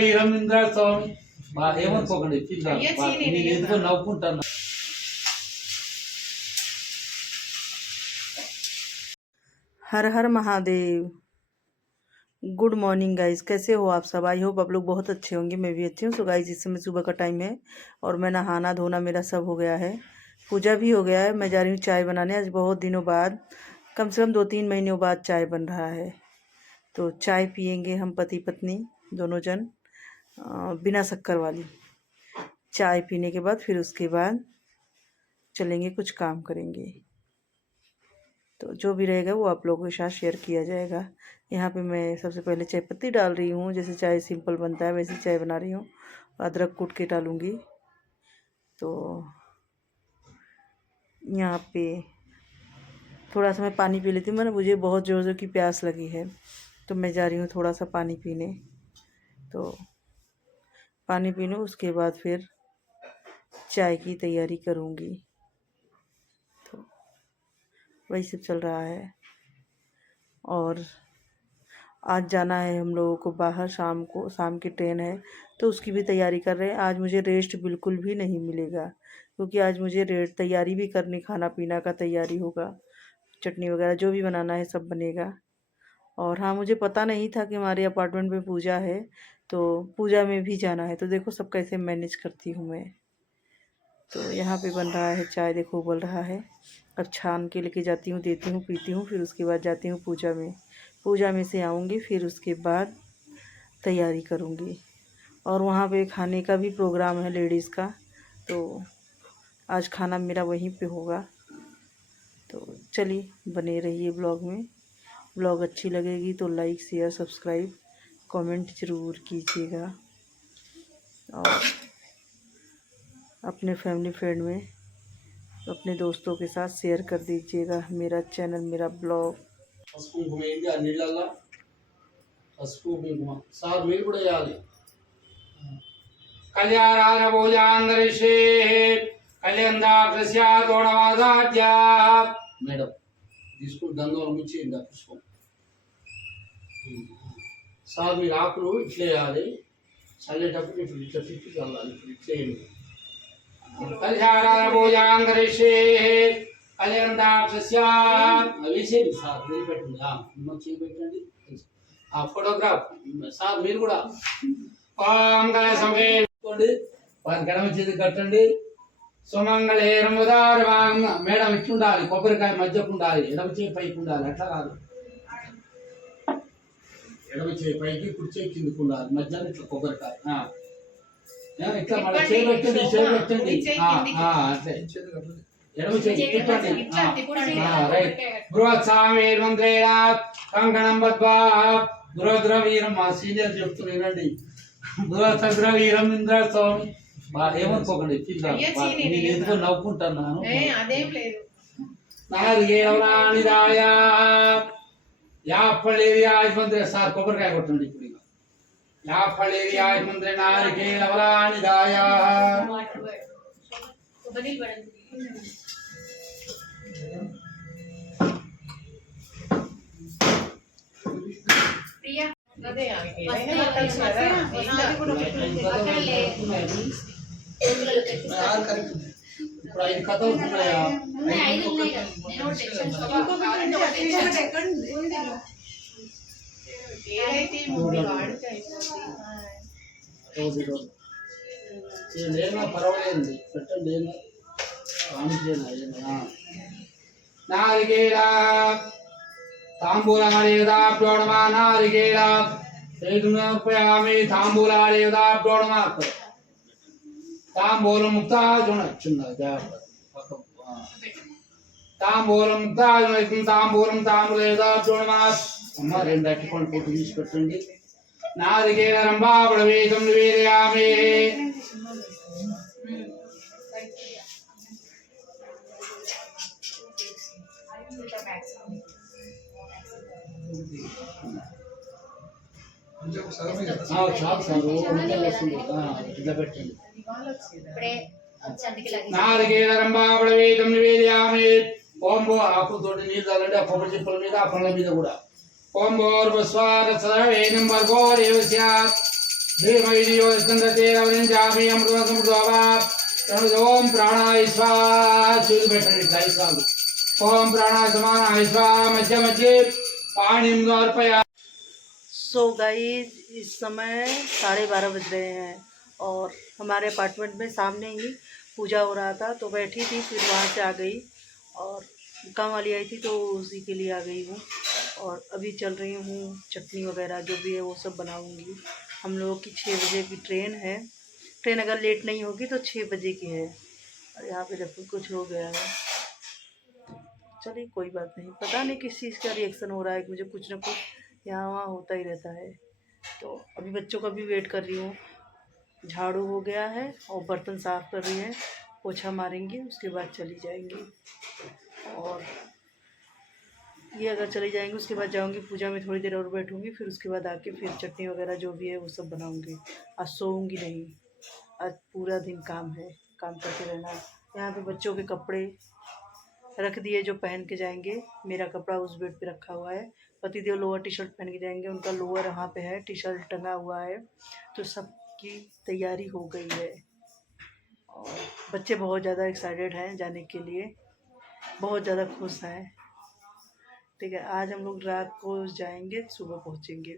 వీరమింద్ర స్వామి ఏమనుకోకండి నేను ఎందుకో నవ్వుకుంటాను. हर हर महादेव। गुड मॉर्निंग गाइस, कैसे हो आप सब? आई होप आप लोग बहुत अच्छे होंगे, मैं भी अच्छी हूँ। सो गाइस, इस समय सुबह का टाइम है और मैं नहाना धोना मेरा सब हो गया है, पूजा भी हो गया है। मैं जा रही हूँ चाय बनाने। आज बहुत दिनों बाद, कम से कम 2-3 महीनों बाद चाय बन रहा है। तो चाय पियेंगे हम पति पत्नी दोनों जन, बिना शक्कर वाली। चाय पीने के बाद फिर उसके बाद चलेंगे, कुछ काम करेंगे। तो जो भी रहेगा वो आप लोगों के साथ शेयर किया जाएगा। यहाँ पे मैं सबसे पहले चाय पत्ती डाल रही हूँ, जैसे चाय सिंपल बनता है वैसे चाय बना रही हूँ। अदरक कूट के डालूँगी। तो यहाँ पे थोड़ा सा मैं पानी पी लेती हूँ। मैंने मुझे बहुत ज़ोर ज़ोर की प्यास लगी है, तो मैं जा रही हूँ थोड़ा सा पानी पीने। तो पानी पी लूँ, उसके बाद फिर चाय की तैयारी करूँगी। तो वही सब चल रहा है। और आज जाना है हम लोगों को बाहर, शाम की ट्रेन है, तो उसकी भी तैयारी कर रहे हैं। आज मुझे रेस्ट बिल्कुल भी नहीं मिलेगा, क्योंकि आज मुझे तैयारी भी करनी, खाना पीना का तैयारी होगा, चटनी वगैरह जो भी बनाना है सब बनेगा। और हाँ, मुझे पता नहीं था कि हमारे अपार्टमेंट में पूजा है, तो पूजा में भी जाना है। तो देखो सब कैसे मैनेज करती हूँ मैं। तो यहाँ पे बन रहा है चाय, देखो उबल रहा है। अब छान के लेके जाती हूँ, देती हूँ, पीती हूँ, फिर उसके बाद जाती हूँ पूजा में। पूजा में से आऊँगी, फिर उसके बाद तैयारी करूँगी। और वहाँ पे खाने का भी प्रोग्राम है लेडीज़ का, तो आज खाना मेरा वहीं पे होगा। तो चलिए, बने रहिए ब्लॉग में। ब्लॉग अच्छी लगेगी तो लाइक शेयर सब्सक्राइब कमेंट ज़रूर कीजिएगा। और अपने फैमिली फ्रेंड में, अपने दोस्तों के साथ शेयर कर दीजिएगा मेरा चैनल, मेरा ब्लॉग। कल्याण भोजांगरिषे कल्याणाकृष्या तोड़वादाट्या मैडम తీసుకు గంధం ముచ్చేయండి ఆ పుష్పం. సార్ మీరు ఆకులు ఇట్లా వేయాలి, చల్లేటప్పుడు ఇప్పుడు ఇట్లా తిప్పి చల్లాలి. ఇప్పుడు ఇట్లేయండి. కళ్యాణ భోజాంగరిషే కళ్యాణాక్షస్య వేసేయండి సార్, మీరు పెట్టండి. మిమ్మల్ని చేపెట్టండి. ఆ ఫోటోగ్రాఫ్ సార్ మీరు కూడా పాంగళే గడమ చేతి కట్టండి. సుమంగళే రముదారవాంగ మేడం ఇట్లుండాలి, కొబ్బరికాయ మధ్యకు ఉండాలి, ఎడమ చేయి పైకి ఉండాలి. అట్లా కాదు, ఎడమ చేయి పైకి కుడి చేయి కిందకు ఉండాలి, మధ్యాహ్నం ఇట్లా కొబ్బరికాయ ఇట్లా మళ్ళీ చేయి పెట్టండి, చేయి పెట్టండి. అట్లే ఎడమ చేయి తిప్పండి. రైట్. బృహత్సామే మంత్రేణ కంకణం బద్ధ్వా బృహద్ర వీరం, మా సీనియర్ చెప్తున్నారు వినండి. బృహద్ర వీరం ఇంద్ర స్వామి ఏమనుకోకండి, నేను ఎందుకో నవ్వుకుంటున్నాను. నాలుగేవరానిదాయ యాపళ్ళేరి ఆయుష్మంత్రి సార్ కొబ్బరికాయ కొట్టండి. ఇప్పుడు ఇక యాపళ్ళేరి ఆయుష్మంత్రి నాలుగేవరానిదాయ ఇప్పుడు 5 కథలు ఉన్నాయా? పర్వాలేదు, పెట్టండి. నారికేళ తాంబూలాదేవతాభ్యోడమా నారికేళ సమర్పయామి. తాంబూలాదేవతాభ్యోడమా తాంబూలం ముక్తాజున చిన్న తాంబూలం ముక్తాజున తాంబూలం తాంబూలేదాభ్యోడమా. అమ్మ 2 అట్టిపండు పొట్టు తీసి పెట్టండి. నారికేళ రంభాపడవేదం నివేదయామి. ఇట్లా పెట్టండి. నారికేళ రంభాపడవేదం నివేదయామి. ఓం భో ఆకుతోటి నీళ్ళు తాగండి ఆ కొబ్బరి చిప్పల మీద ఆ పండ్ల మీద కూడా. ఓం భోర్భస్వార సదవేనం భర్గోరేవస్యాత్ ధీమహి యోజంగతేరవనింజామి అమృతమృతమృతవా. ఓం ప్రాణాయ స్వాహ చేతులు పెట్టండి 5 సార్లు. ఓం ప్రాణాయ సమానాయ స్వాహ మధ్య మధ్య पाणिम द्वारपया। सो गाइस इस समय 12:30 बज रहे हैं और हमारे अपार्टमेंट में सामने ही पूजा हो रहा था, तो बैठी थी, फिर वहाँ से आ गई और काम वाली आई थी तो उसी के लिए आ गई हूँ। और अभी चल रही हूँ, चटनी वगैरह जो भी है वो सब बनाऊँगी। हम लोगों की 6 बजे की ट्रेन है। ट्रेन अगर लेट नहीं होगी तो 6 बजे की है। और यहाँ पे देखो कुछ हो गया है, चलिए कोई बात नहीं। पता नहीं किस चीज़ का रिएक्शन हो रहा है, मुझे कुछ ना कुछ यहाँ वहाँ होता ही रहता है। तो अभी बच्चों का भी वेट कर रही हूँ। झाड़ू हो गया है और बर्तन साफ़ कर रही है, पोछा मारेंगे उसके बाद चली जाएंगी। और ये अगर चली जाएंगी उसके बाद जाऊँगी पूजा में, थोड़ी देर और बैठूँगी, फिर उसके बाद आके फिर चटनी वगैरह जो भी है वो सब बनाऊँगी। आज सोऊंगी नहीं, आज पूरा दिन काम है, काम करते रहना। यहाँ पे बच्चों के कपड़े रख दिए जो पहन के जाएंगे। मेरा कपड़ा उस बेड पे रखा हुआ है। पतिदेव लोअर टी शर्ट पहन के जाएंगे, उनका लोअर वहाँ पे है, टी शर्ट टंगा हुआ है। तो सबकी तैयारी हो गई है और बच्चे बहुत ज़्यादा एक्साइटेड हैं जाने के लिए, बहुत ज़्यादा खुश हैं। ठीक है, आज हम लोग रात को जाएंगे, सुबह पहुँचेंगे।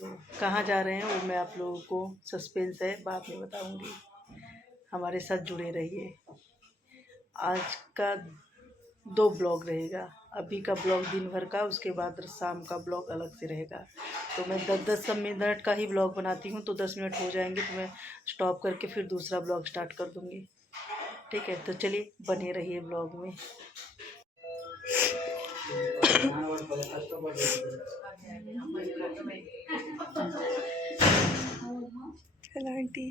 तो कहाँ जा रहे हैं वो मैं आप लोगों को सस्पेंस है, बाद में बताऊँगी। हमारे साथ जुड़े रहिए। आज का 2 ब्लॉग रहेगा, अभी का ब्लॉग दिन भर का, उसके बाद शाम का ब्लॉग अलग से रहेगा। तो मैं 10-10 मिनट का ही ब्लॉग बनाती हूँ, तो 10 मिनट हो जाएंगे तो मैं स्टॉप करके फिर दूसरा ब्लॉग स्टार्ट कर दूँगी। ठीक है, तो चलिए बने रहिए ब्लॉग में। आंटी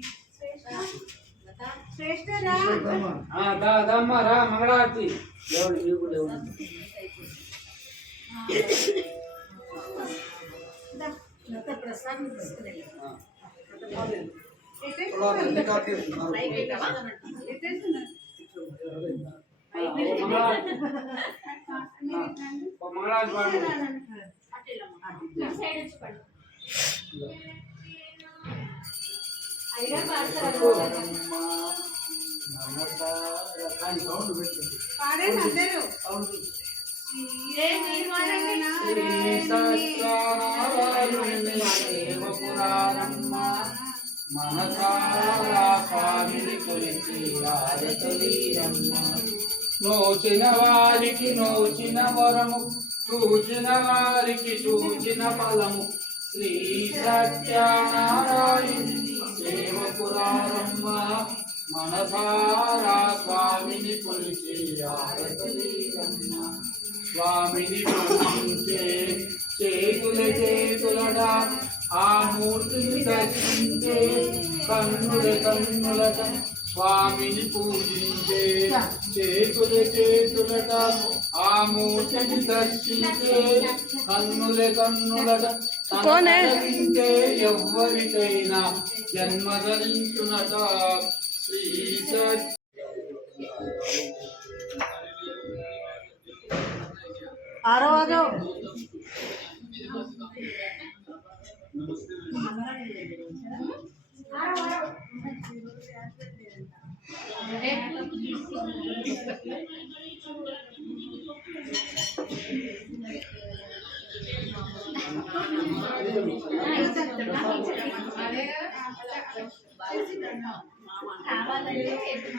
मंगलारती నోచిన వారికి నోచిన వరము, చూచిన వారికి చూచిన ఫలము. శ్రీ సత్యనారాయణి సేవకురారమ్మ, మనసారా స్వామిని కొలిచే ఆరతలీరమ్మ. స్వామిని పూజించే చేతుల చేతులట, ఆ మూర్తిని దర్శించే కన్నుల కన్నులట. స్వామిని పూజించే చేతుల చేతులట, ఆ మూర్తిని దర్శించే కన్నుల కన్నులట. తనకించే ఎవ్వరికైనా జన్మధరించునట. శ్రీ సత్య आ जाओ।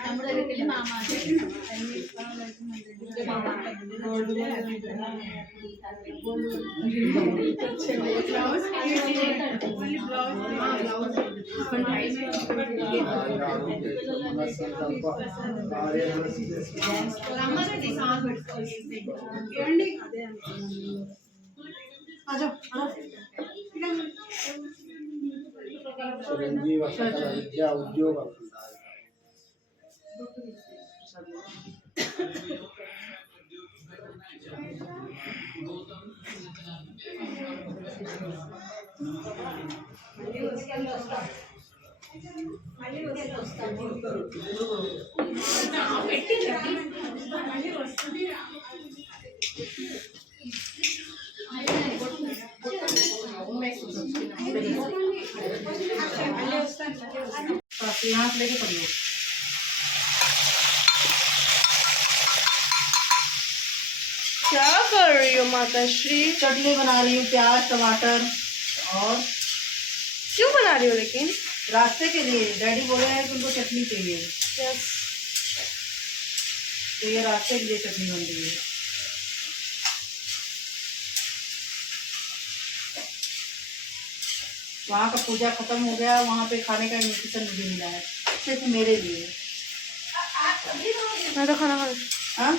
తమ్ముడు దగ్గరికి వెళ్ళి మామ రమ్మనండి సాంగ్ పెట్టుకోండి చిరంజీవ సకల విద్యా ఉద్యోగ పెట్టిందండి तो यहाँ से लेके पड़ी हो। क्या कर रही हो माता श्री? चटनी बना रही हूँ, प्याज टमाटर। और क्यों बना रही हो लेकिन? रास्ते के लिए डैडी बोले हैं कि उनको चटनी चाहिए, यस। तो ये रास्ते के लिए चटनी बन रही है। वहाँ का पूजा खत्म हो गया, वहाँ पे खाने का इन्विटेशन मुझे मिला है, सिर्फ मेरे लिए। मैं तो खाना खा रही। हाँ,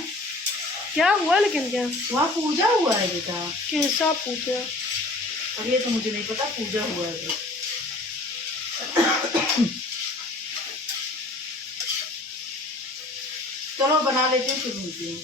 क्या हुआ लेकिन? क्या वहाँ पूजा हुआ है बेटा। कैसा पूछा? और ये तो मुझे नहीं पता पूजा हुआ है तो। चलो बना लेती हूँ, फिर मिलती हूँ।